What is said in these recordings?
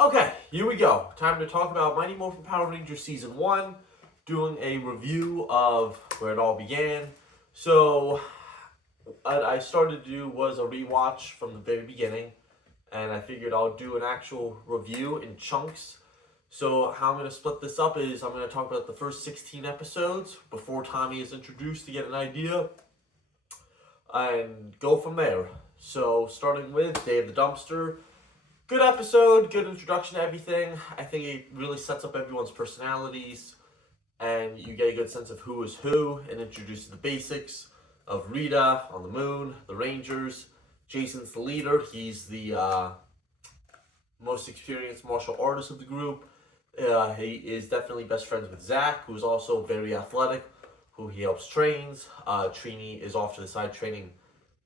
Okay, here we go. Time to talk about Mighty Morphin Power Rangers Season 1, doing a review of where it all began. So, what I started to do was a rewatch from the very beginning, and I figured I'll do an actual review in chunks. So, how I'm going to split this up is I'm going to talk about the first 16 episodes before Tommy is introduced to get an idea, and go from there. So, starting with Day of the Dumpster. Good episode, good introduction to everything. I think it really sets up everyone's personalities, and you get a good sense of who is who, and introduces the basics of Rita on the moon, the Rangers. Jason's the leader. He's the most experienced martial artist of the group. He is definitely best friends with Zach, who is also very athletic, who he helps trains. Trini is off to the side training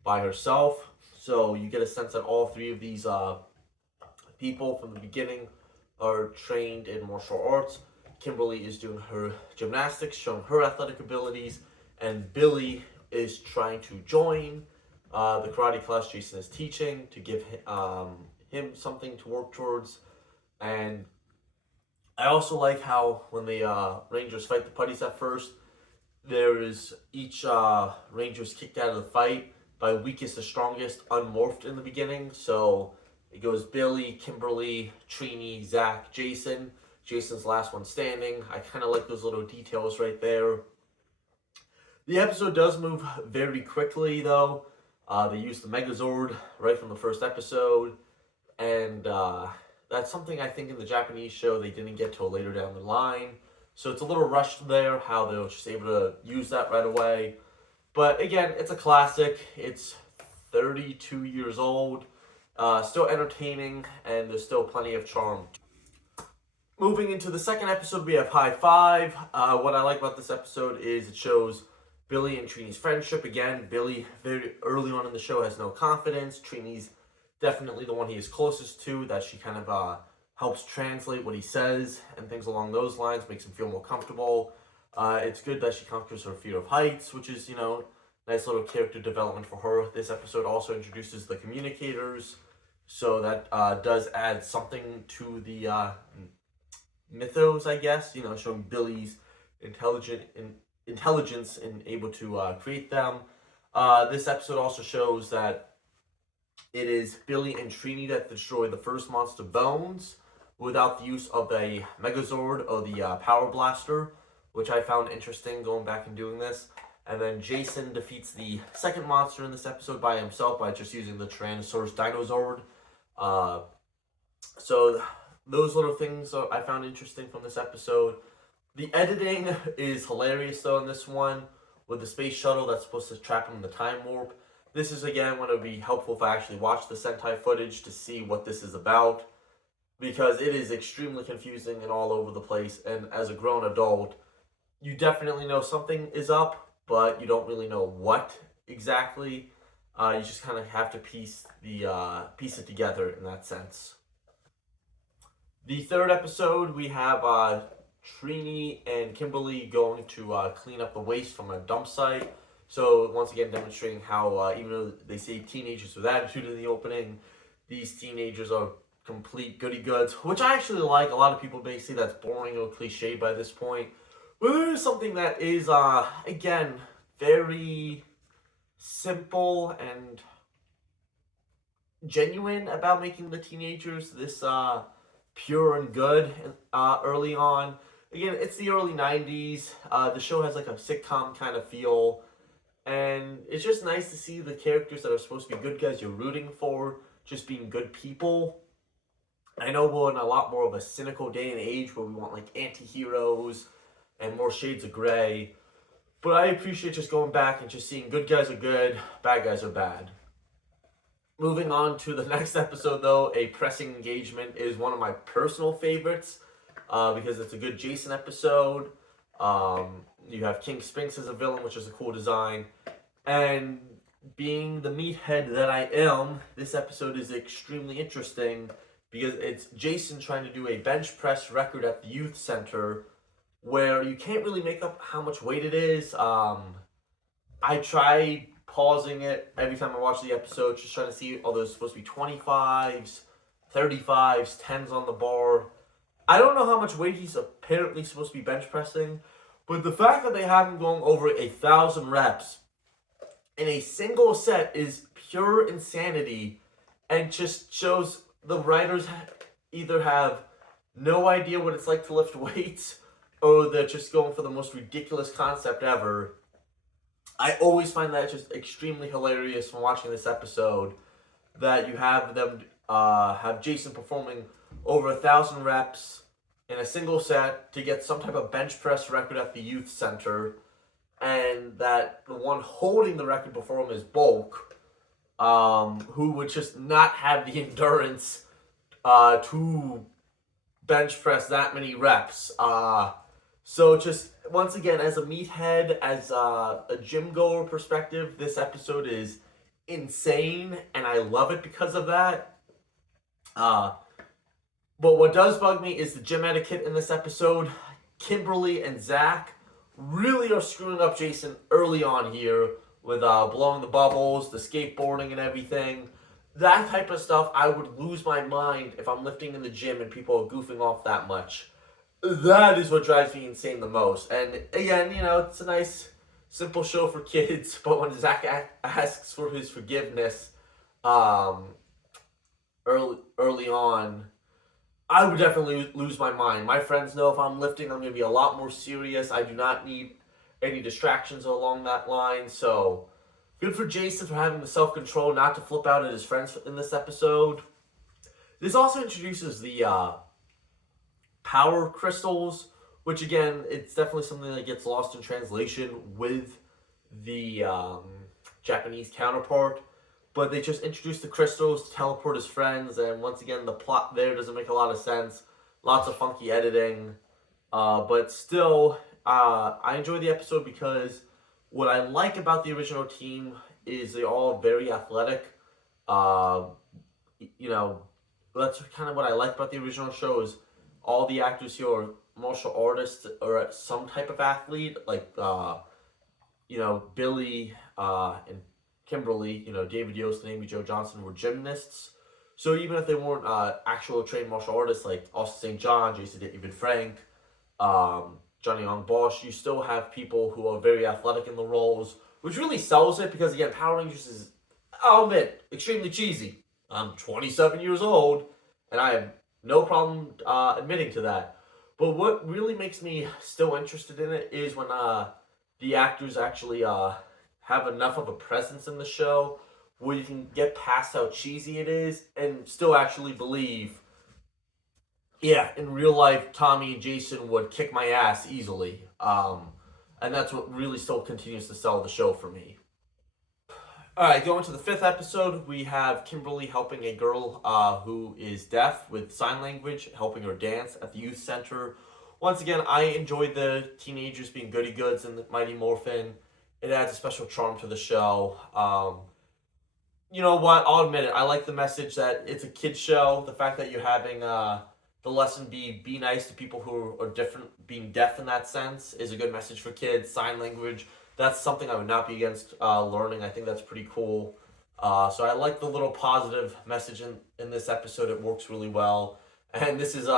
by herself. So you get a sense that all three of these people from the beginning are trained in martial arts. Kimberly is doing her gymnastics, showing her athletic abilities, and Billy is trying to join the karate class Jason is teaching to give him something to work towards. And I also like how when the Rangers fight the putties at first, there is each Ranger's kicked out of the fight by weakest to strongest, unmorphed in the beginning. So it goes Billy, Kimberly, Trini, Zach, Jason. Jason's last one standing. I kind of like those little details right there. The episode does move very quickly, though. They use the Megazord right from the first episode. And that's something I think in the Japanese show they didn't get till later down the line. So it's a little rushed there, how they were just able to use that right away. But again, it's a classic. It's 32 years old. Still entertaining, and there's still plenty of charm. Moving into the second episode, we have High Five. What I like about this episode is it shows Billy and Trini's friendship. Again, Billy, very early on in the show, has no confidence. Trini's definitely the one he is closest to, that she kind of helps translate what he says and things along those lines, makes him feel more comfortable. It's good that she conquers her fear of heights, which is, nice little character development for her. This episode also introduces the communicators, so that does add something to the mythos, I guess. Showing Billy's intelligence and able to create them. This episode also shows that it is Billy and Trini that destroy the first monster, Bones, without the use of a Megazord or the Power Blaster, which I found interesting going back and doing this. And then Jason defeats the second monster in this episode by himself by just using the Tyrannosaurus Dinozord. So those little things I found interesting from this episode. The editing is hilarious though in this one, with the space shuttle that's supposed to trap him in the time warp. This is again when it would be helpful if I actually watch the Sentai footage to see what this is about, because it is extremely confusing and all over the place, and as a grown adult, you definitely know something is up, but you don't really know what exactly. You just kind of have to piece it together in that sense. The third episode, we have Trini and Kimberly going to clean up the waste from a dump site. So once again, demonstrating how even though they say teenagers with attitude in the opening, these teenagers are complete goody goods, which I actually like. A lot of people may say that's boring or cliche by this point, but there is something that is, again, very simple and genuine about making the teenagers this pure and good early on. Again, it's the early 90s. The show has like a sitcom kind of feel. And it's just nice to see the characters that are supposed to be good guys you're rooting for just being good people. I know we're in a lot more of a cynical day and age where we want like anti-heroes and more shades of gray. But I appreciate just going back and just seeing good guys are good, bad guys are bad. Moving on to the next episode though, A Pressing Engagement is one of my personal favorites because it's a good Jason episode. You have King Spinks as a villain, which is a cool design. And being the meathead that I am, this episode is extremely interesting because it's Jason trying to do a bench press record at the youth center where you can't really make up how much weight it is. I tried pausing it every time I watch the episode, just trying to see, oh, there's supposed to be 25s, 35s, 10s on the bar. I don't know how much weight he's apparently supposed to be bench pressing, but the fact that they have him going over 1,000 reps in a single set is pure insanity and just shows the writers either have no idea what it's like to lift weights or they're just going for the most ridiculous concept ever. I always find that just extremely hilarious when watching this episode that you have them have Jason performing over 1,000 reps in a single set to get some type of bench press record at the youth center, and that the one holding the record before him is Bulk, who would just not have the endurance to bench press that many reps. So just once again, as a meathead, as a gym goer perspective, this episode is insane, and I love it because of that. But what does bug me is the gym etiquette in this episode. Kimberly and Zach really are screwing up Jason early on here with blowing the bubbles, the skateboarding and everything. That type of stuff, I would lose my mind if I'm lifting in the gym and people are goofing off that much. That is what drives me insane the most. And again, it's a nice, simple show for kids, but when Zach asks for his forgiveness early on, I would definitely lose my mind. My friends know if I'm lifting, I'm going to be a lot more serious. I do not need any distractions along that line. So, good for Jason for having the self-control not to flip out at his friends in this episode. This also introduces the power crystals, which again, it's definitely something that gets lost in translation with the Japanese counterpart. But they just introduced the crystals to teleport his friends, and once again, the plot there doesn't make a lot of sense. Lots of funky editing. But still, I enjoy the episode because what I like about the original team is they're all very athletic. That's kind of what I like about the original show is all the actors here are martial artists or some type of athlete, like, Billy and Kimberly, David Yost and Amy Jo Johnson were gymnasts. So even if they weren't actual trained martial artists like Austin St. John, Jason David Frank, Johnny Young Bosch, you still have people who are very athletic in the roles, which really sells it because, again, Power Rangers is, I'll admit, extremely cheesy. I'm 27 years old, and I have no problem admitting to that. But what really makes me still interested in it is when the actors actually have enough of a presence in the show where you can get past how cheesy it is and still actually believe, yeah, in real life, Tommy and Jason would kick my ass easily. And that's what really still continues to sell the show for me. Alright, going to the 5th episode, we have Kimberly helping a girl who is deaf with sign language, helping her dance at the youth center. Once again, I enjoyed the teenagers being goody-goods in the Mighty Morphin. It adds a special charm to the show. You know what? I'll admit it. I like the message that it's a kid's show. The fact that you're having the lesson be nice to people who are different, being deaf in that sense, is a good message for kids. Sign language, that's something I would not be against learning. I think that's pretty cool. So I like the little positive message in this episode. It works really well. And this is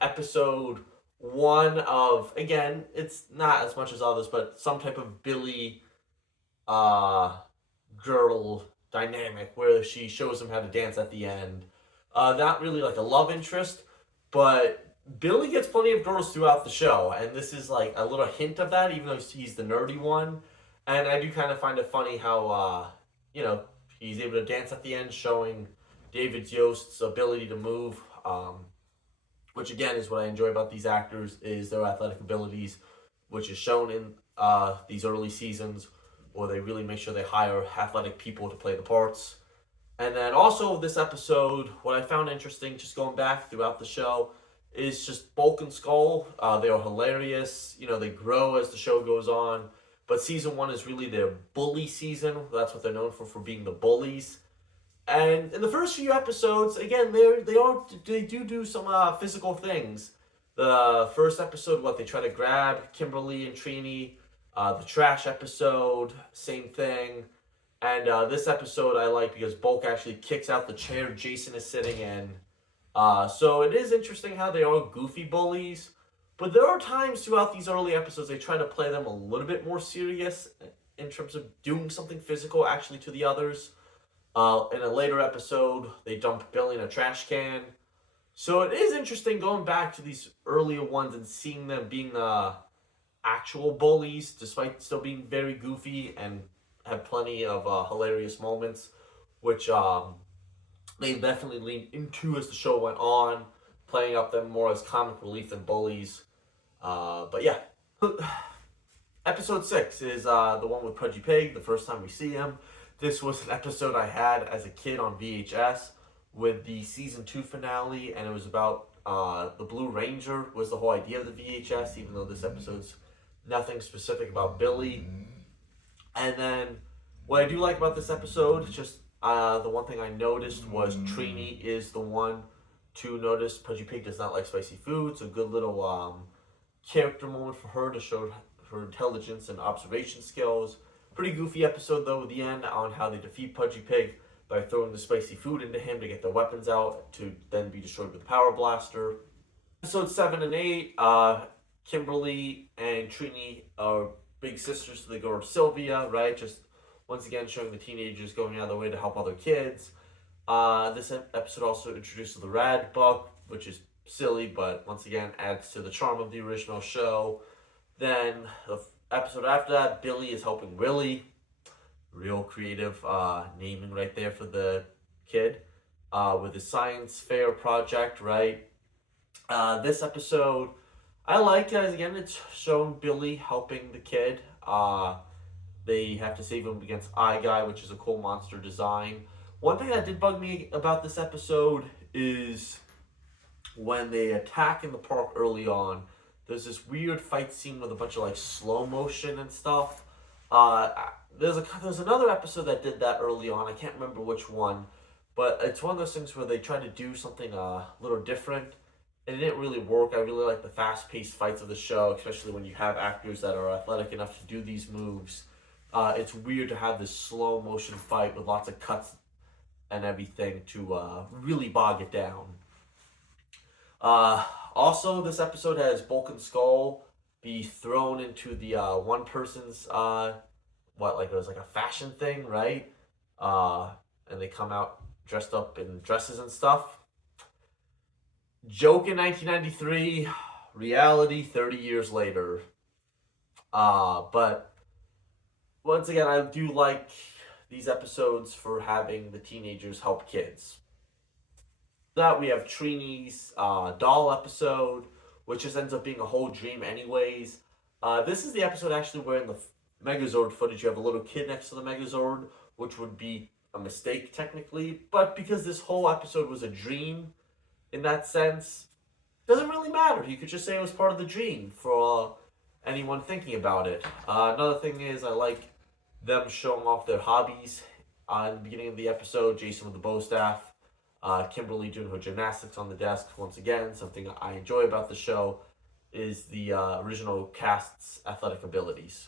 episode 1 of, again, it's not as much as others, but some type of Billy girl dynamic where she shows him how to dance at the end. Not really like a love interest, but Billy gets plenty of girls throughout the show, and this is like a little hint of that, even though he's the nerdy one. And I do kind of find it funny how, he's able to dance at the end, showing David Yost's ability to move, which again is what I enjoy about these actors, is their athletic abilities, which is shown in these early seasons, where they really make sure they hire athletic people to play the parts. And then also this episode, what I found interesting, just going back throughout the show, is just Bulk and Skull. They are hilarious. They grow as the show goes on. But season 1 is really their bully season. That's what they're known for being the bullies. And in the first few episodes, again, they do some physical things. The first episode, they try to grab Kimberly and Trini. The trash episode, same thing. And this episode I like because Bulk actually kicks out the chair Jason is sitting in So it is interesting how they are goofy bullies, but there are times throughout these early episodes they try to play them a little bit more serious in terms of doing something physical actually to the others. In a later episode, they dump Billy in a trash can. So it is interesting going back to these earlier ones and seeing them being actual bullies, despite still being very goofy and have plenty of hilarious moments, which they definitely leaned into as the show went on, playing up them more as comic relief than bullies. But yeah, episode 6 is the one with Pudgy Pig, the first time we see him. This was an episode I had as a kid on VHS with the season 2 finale, and it was about the Blue Ranger was the whole idea of the VHS, even though this episode's nothing specific about Billy. And then what I do like about this episode, just the one thing I noticed was Trini is the one to notice Pudgy Pig does not like spicy food. So good little character moment for her to show her intelligence and observation skills. Pretty goofy episode though at the end on how they defeat Pudgy Pig by throwing the spicy food into him to get their weapons out to then be destroyed with the power blaster. Episode 7 and 8, Kimberly and Trini are big sisters, so they go to Sylvia, right? Just once again showing the teenagers going out of their way to help other kids. This episode also introduces the Rad book, which is silly, but once again adds to the charm of the original show. Then the episode after that, Billy is helping Willie. Real creative naming right there for the kid with his science fair project, right? This episode, I like it. Again, it's showing Billy helping the kid. They have to save him against Eye Guy, which is a cool monster design. One thing that did bug me about this episode is when they attack in the park early on, there's this weird fight scene with a bunch of like slow motion and stuff. There's another episode that did that early on. I can't remember which one, but it's one of those things where they try to do something a little different, and it didn't really work. I really like the fast-paced fights of the show, especially when you have actors that are athletic enough to do these moves. It's weird to have this slow motion fight with lots of cuts and everything to really bog it down. Also, this episode has Bulk and Skull be thrown into the one person's it was like a fashion thing, right? And they come out dressed up in dresses and stuff. Joke in 1993, reality 30 years later. But once again, I do like these episodes for having the teenagers help kids. That we have Trini's doll episode, which just ends up being a whole dream anyways. This is the episode actually where in the Megazord footage you have a little kid next to the Megazord, which would be a mistake technically, but because this whole episode was a dream in that sense, doesn't really matter. You could just say it was part of the dream for anyone thinking about it. Another thing is I like them showing off their hobbies. In the beginning of the episode, Jason with the bow staff, Kimberly doing her gymnastics on the desk. Once again, something I enjoy about the show is the original cast's athletic abilities.